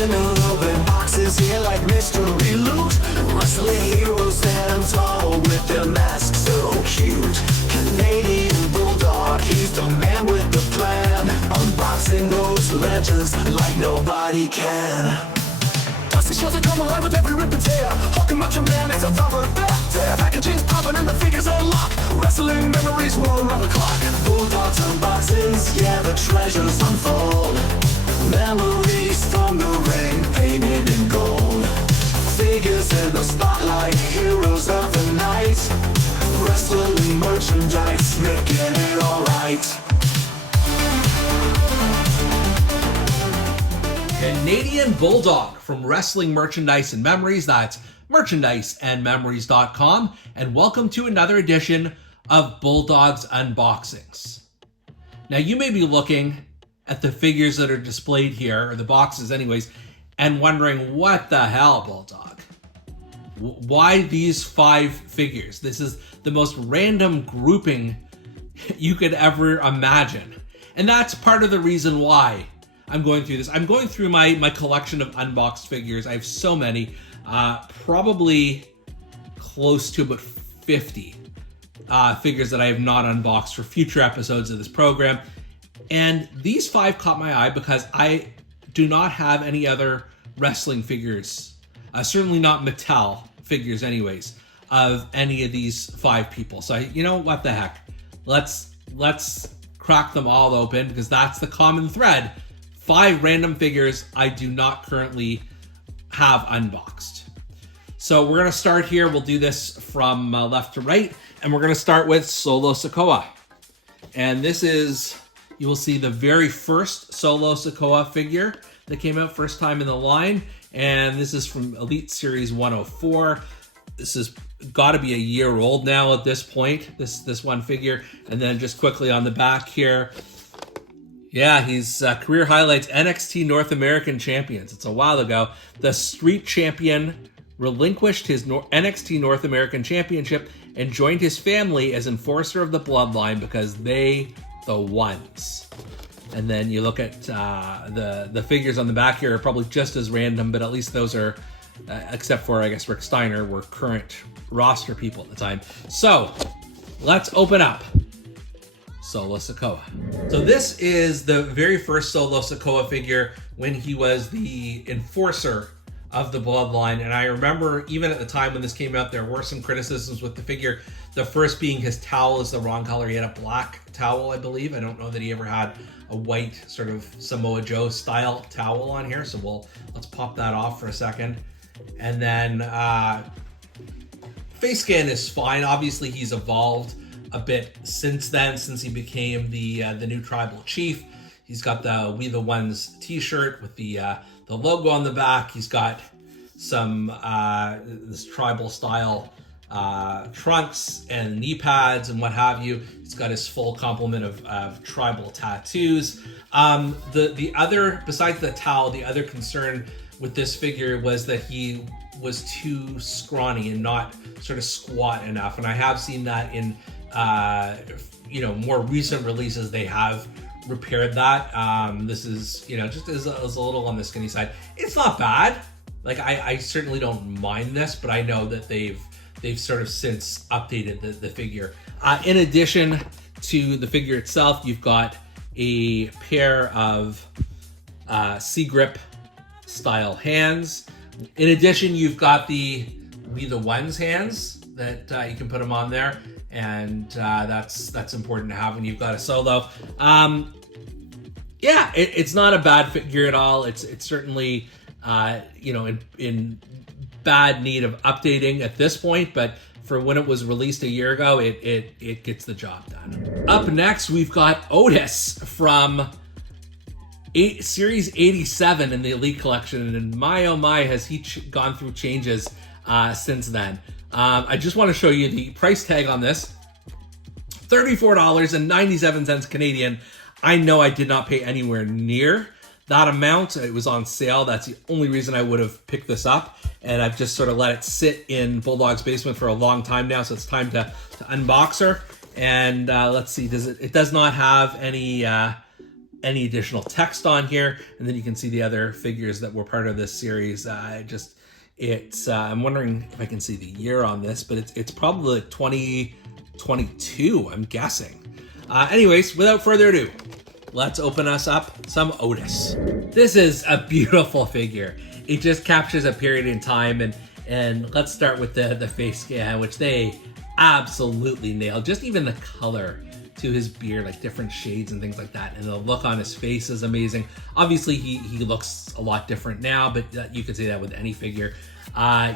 Another box is here like mystery loot. Wrestling heroes stand tall with their masks so cute. Canadian Bulldog, he's the man with the plan. Unboxing those legends like nobody can. Dusty shows that come alive with every rip and tear. Hulk and Macho Man is a thumper back there. Packaging's popping and the figures unlock. Wrestling memories will run the clock. Bulldogs unboxings, yeah, the treasures unfold. Memories from the ring, painted in gold. Figures in the spotlight, heroes of the night. Wrestling merchandise, making it alright. Canadian Bulldog from Wrestling Merchandise and Memories. That's merchandiseandmemories.com. And welcome to another edition of Bulldog's Unboxings. Now you may be looking at the figures that are displayed here, or the boxes anyways, and wondering, what the hell, Bulldog? Why these 5 figures? This is the most random grouping you could ever imagine. And that's part of the reason why I'm going through this. I'm going through my collection of unboxed figures. I have so many, probably close to about 50 figures that I have not unboxed for future episodes of this program. And these 5 caught my eye because I do not have any other wrestling figures, certainly not Mattel figures anyways, of any of these 5 people. So you know what the heck? Let's crack them all open, because that's the common thread. 5 random figures I do not currently have unboxed. So we're gonna start here. We'll do this from left to right, and we're gonna start with Solo SIKOA. And this is, you will see, the very first Solo SIKOA figure that came out first time in the line. And this is from Elite Series 104. This has got to be a year old now at this point, this one figure. And then just quickly on the back here, yeah, he's career highlights, NXT North American Champions. It's a while ago. The Street Champion relinquished his NXT North American Championship and joined his family as enforcer of the bloodline because they the ones. And then you look at the figures on the back here are probably just as random, but at least those are, except for I guess Rick Steiner, were current roster people at the time. So let's open up Solo SIKOA. So this is the very first Solo SIKOA figure when he was the enforcer of the bloodline. And I remember even at the time when this came out, there were some criticisms with the figure. The first being his towel is the wrong color. He had a black towel, I believe. I don't know that he ever had a white sort of Samoa Joe style towel on here. So let's pop that off for a second. And then face scan is fine. Obviously he's evolved a bit since then, since he became the new tribal chief. He's got the We the Ones t-shirt with the logo on the back. He's got some this tribal style trunks and knee pads and what have you. He's got his full complement of tribal tattoos. The other, besides the towel, the other concern with this figure was that he was too scrawny and not sort of squat enough. And I have seen that in more recent releases. They have repaired that. This is, just as a little on the skinny side. It's not bad. Like I certainly don't mind this, but I know that they've sort of since updated the figure. In addition to the figure itself, you've got a pair of C-grip style hands. In addition, you've got the We the Ones hands that you can put them on there, and that's important to have when you've got a Solo. It's not a bad figure at all. It's certainly in bad need of updating at this point, but for when it was released a year ago, it gets the job done. Up next, we've got Otis from Series 87 in the Elite Collection, and my oh my, has he gone through changes since then. I just want to show you the price tag on this. $34.97 Canadian. I know I did not pay anywhere near that amount. It was on sale. That's the only reason I would have picked this up. And I've just sort of let it sit in Bulldog's basement for a long time now. So it's time to unbox her. And let's see, it does not have any any additional text on here, and then you can see the other figures that were part of this series. I'm wondering if I can see the year on this, but it's probably 2022, I'm guessing. Anyways, without further ado, let's open us up some Otis. This is a beautiful figure. It just captures a period in time, and let's start with the face scan, which they absolutely nailed. Just even the color to his beard, like different shades and things like that, and the look on his face is amazing. Obviously, he looks a lot different now, but you could say that with any figure.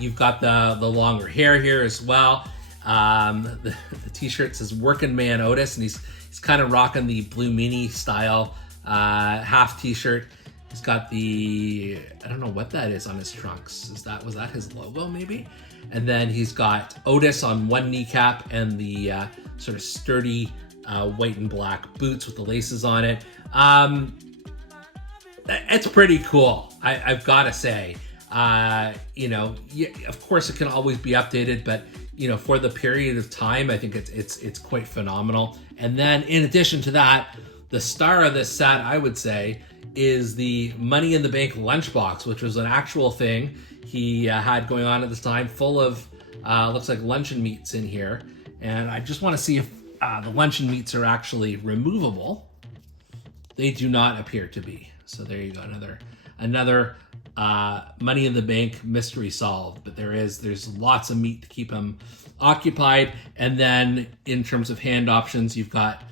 You've got the longer hair here as well. The t-shirt says Working Man Otis, and he's kind of rocking the Blue Meanie style half t-shirt. He's got the, I don't know what that is on his trunks. Was that his logo maybe? And then he's got Otis on one kneecap and the sort of sturdy white and black boots with the laces on it. It's pretty cool, I've got to say. Of course it can always be updated, but for the period of time, I think it's quite phenomenal. And then in addition to that, the star of this set, I would say, is the Money in the Bank lunchbox, which was an actual thing he had going on at this time, full of looks like luncheon meats in here. And I just want to see if the luncheon meats are actually removable. They do not appear to be. So there you go, another Money in the Bank mystery solved. But there's lots of meat to keep him occupied. And then in terms of hand options, you've got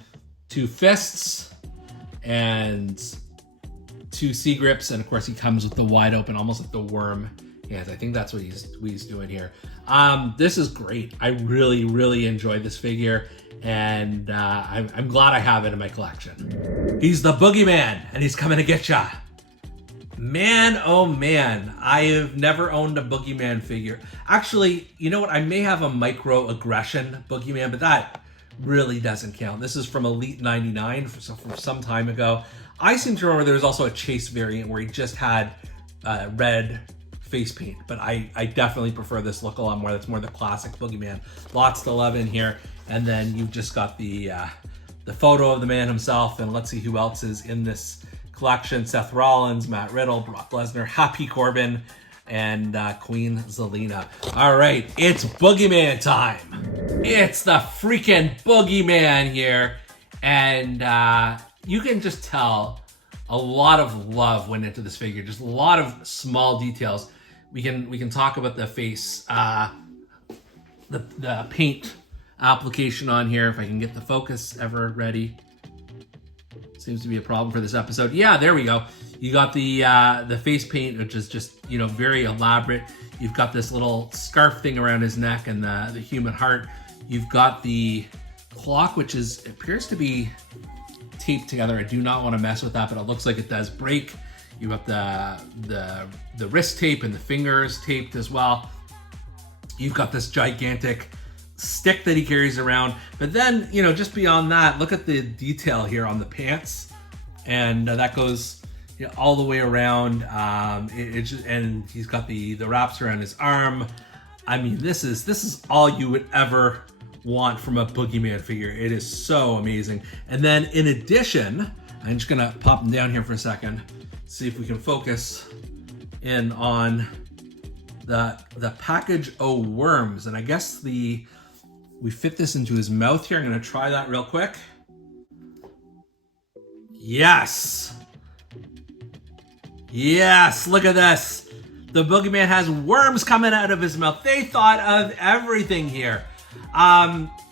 2 fists and 2 C grips, and of course he comes with the wide open, almost like the worm hands. I think that's what he's doing here. This is great. I really, really enjoyed this figure, and I'm glad I have it in my collection. He's the Boogeyman, and he's coming to get ya. Man, oh man, I have never owned a Boogeyman figure. Actually, you know what? I may have a microaggression Boogeyman, but that really doesn't count. This is from Elite 99, from some time ago. I seem to remember there was also a Chase variant where he just had red face paint, but I definitely prefer this look a lot more. That's more the classic Boogeyman. Lots to love in here. And then you've just got the photo of the man himself, and let's see who else is in this collection. Seth Rollins, Matt Riddle, Brock Lesnar, Happy Corbin, and Queen Zelina. All right, it's Boogeyman time. It's the freaking Boogeyman here, and you can just tell a lot of love went into this figure. Just a lot of small details. We can talk about the face, the paint application on here. If I can get the focus ever ready. Seems to be a problem for this episode. Yeah, there we go. You got the face paint, which is just very elaborate. You've got this little scarf thing around his neck and the human heart. You've got the clock, which appears to be taped together. I do not want to mess with that, but it looks like it does break. You got the wrist tape and the fingers taped as well. You've got this gigantic stick that he carries around, but then just beyond that, look at the detail here on the pants, and that goes all the way around. And he's got the wraps around his arm. I mean, this is all you would ever want from a Boogeyman figure. It is so amazing. And then in addition, I'm just gonna pop him down here for a second, see if we can focus in on the package O worms. And I guess we fit this into his mouth here. I'm gonna try that real quick. Yes, look at this. The Boogeyman has worms coming out of his mouth. They thought of everything here.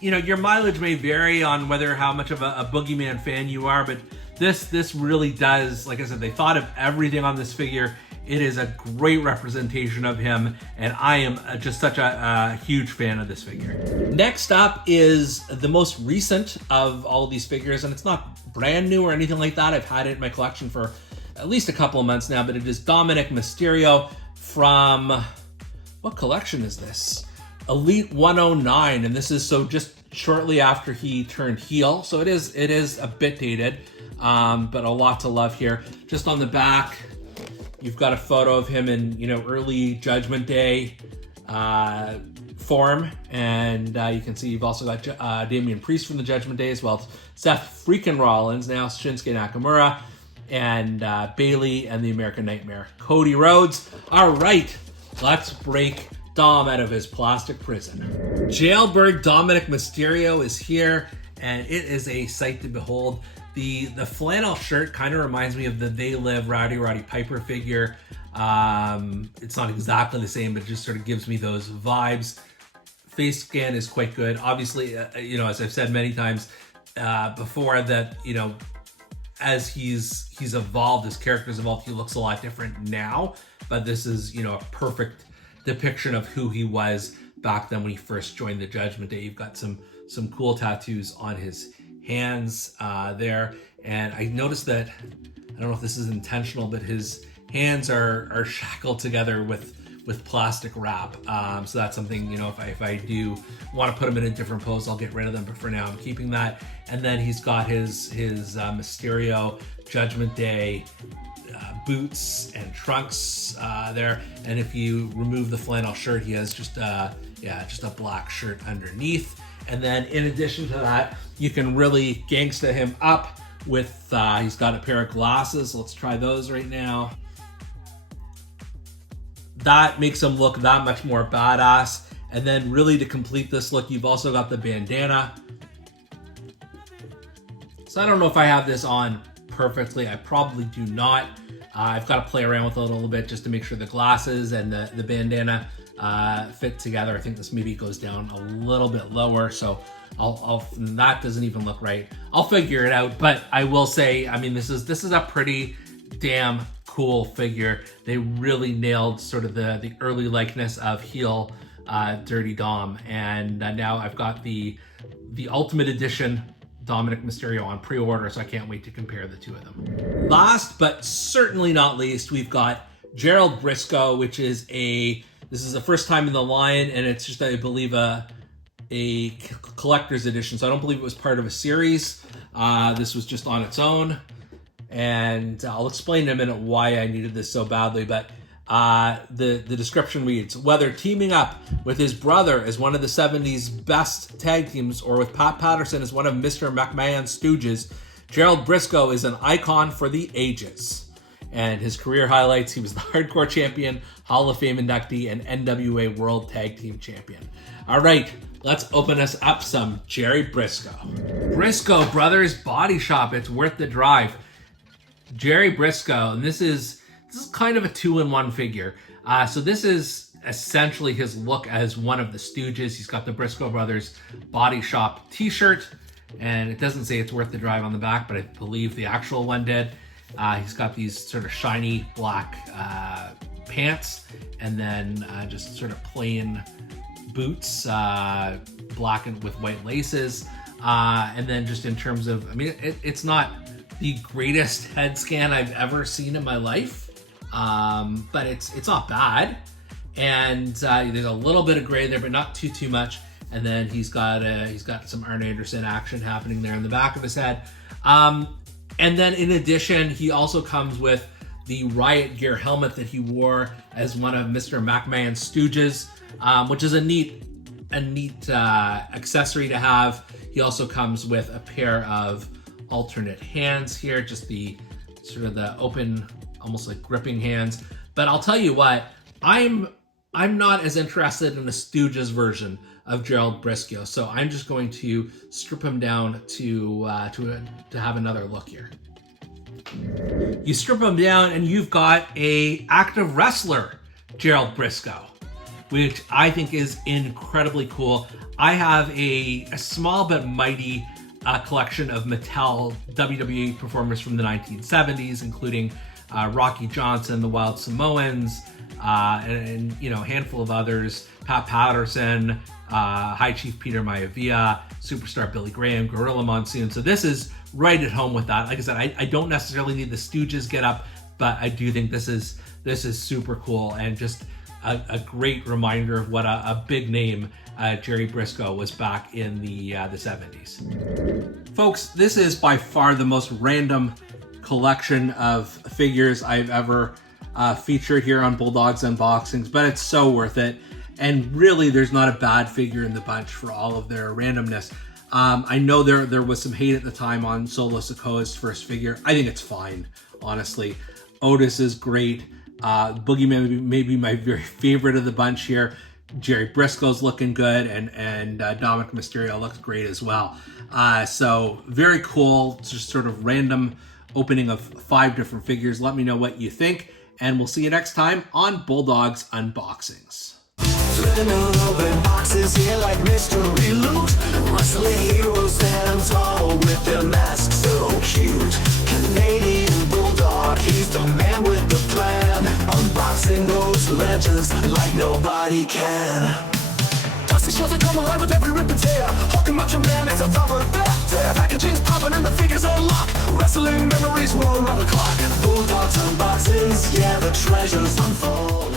Your mileage may vary on how much of a Boogeyman fan you are, but this really does, like I said, they thought of everything on this figure. It is a great representation of him, and I am just such a huge fan of this figure. Next up is the most recent of all of these figures, and it's not brand new or anything like that. I've had it in my collection for at least a couple of months now, but it is Dominic Mysterio from, what collection is this? Elite 109, and this is just shortly after he turned heel, so it is a bit dated, but a lot to love here. Just on the back, you've got a photo of him in early Judgment Day form, and you can see you've also got Damian Priest from the Judgment Day as well. Seth freaking Rollins, now Shinsuke Nakamura, and Bailey and the American Nightmare, Cody Rhodes. All right, let's break Dom out of his plastic prison. Jailbird Dominic Mysterio is here, and it is a sight to behold. The flannel shirt kind of reminds me of the They Live Roddy Piper figure. It's not exactly the same, but it just sort of gives me those vibes. Face scan is quite good. Obviously, as I've said many times before, that as he's evolved, his character's evolved, he looks a lot different now. But this is a perfect depiction of who he was back then when he first joined the Judgment Day. You've got some cool tattoos on his hands there, and I noticed that, I don't know if this is intentional, but his hands are shackled together with plastic wrap. So that's something, if I do want to put him in a different pose, I'll get rid of them, but for now I'm keeping that. And then he's got his Mysterio Judgment Day boots and trunks there, and if you remove the flannel shirt, he has just a black shirt underneath. And then in addition to that, you can really gangsta him up with he's got a pair of glasses. Let's try those right now. That makes him look that much more badass. And then really to complete this look, you've also got the bandana. So I don't know if I have this on perfectly. I probably do not. I've got to play around with it a little bit just to make sure the glasses and the bandana fit together. I think this maybe goes down a little bit lower, so that doesn't even look right. I'll figure it out, but I will say, I mean, this is a pretty damn cool figure. They really nailed sort of the early likeness of heel Dirty Dom, and now I've got the Ultimate Edition Dominic Mysterio on pre-order, so I can't wait to compare the two of them. Last but certainly not least, we've got Gerald Brisco, which is this is the first time in the line, and it's just, I believe, a collector's edition. So I don't believe it was part of a series. This was just on its own, and I'll explain in a minute why I needed this so badly. But the description reads: whether teaming up with his brother as one of the 70s best tag teams or with Pat Patterson as one of Mr. McMahon's stooges, Gerald Brisco is an icon for the ages. And his career highlights: he was the Hardcore Champion, Hall of Fame inductee, and NWA World Tag Team Champion. All right, let's open us up some Jerry Brisco. Brisco Brothers Body Shop. It's worth the drive. Jerry Brisco, and this is kind of a 2-in-1 figure. So this is essentially his look as one of the Stooges. He's got the Brisco Brothers Body Shop t-shirt, and it doesn't say it's worth the drive on the back, but I believe the actual one did. He's got these sort of shiny black pants, and then just sort of plain boots, black and with white laces. And then just in terms of, I mean, it's not the greatest head scan I've ever seen in my life, but it's not bad. And there's a little bit of gray there, but not too much. And then he's got some Arn Anderson action happening there in the back of his head. And then in addition, he also comes with the Riot Gear helmet that he wore as one of Mr. McMahon's Stooges, which is a neat accessory to have. He also comes with a pair of alternate hands here, just the sort of the open, almost like gripping hands. But I'll tell you what, I'm not as interested in the Stooges version of Gerald Brisco, so I'm just going to strip him down to have another look here. You strip him down, and you've got a active wrestler, Gerald Brisco, which I think is incredibly cool. I have a small but mighty collection of Mattel WWE performers from the 1970s, including Rocky Johnson, the Wild Samoans, and a handful of others, Pat Patterson, High Chief Peter Maivia, Superstar Billy Graham, Gorilla Monsoon. So this is right at home with that. Like I said, I don't necessarily need the Stooges get up, but I do think this is super cool, and just a great reminder of what a big name Jerry Brisco was back in the 70s. Folks, this is by far the most random collection of figures I've ever featured here on Bulldog's Unboxings, but it's so worth it. And really, there's not a bad figure in the bunch for all of their randomness. I know there was some hate at the time on Solo SIKOA's first figure. I think it's fine, honestly. Otis is great. Boogeyman may be my very favorite of the bunch here. Gerald Brisco's looking good, and Dominic Mysterio looks great as well. So very cool, just sort of random opening of 5 different figures. Let me know what you think, and we'll see you next time on Bulldog's Unboxings. Flipping open boxes here like mystery loot. Wrestling heroes stand tall with their masks so cute. Canadian Bulldog, he's the man with the plan. Unboxing those legends like nobody can. Dusty shows that come alive with every rip and tear. Hulking Macho Man is a proper bear. Packaging's popping and the figures unlock. Wrestling memories roll around the clock. Bulldogs unboxings, yeah, the treasures unfold.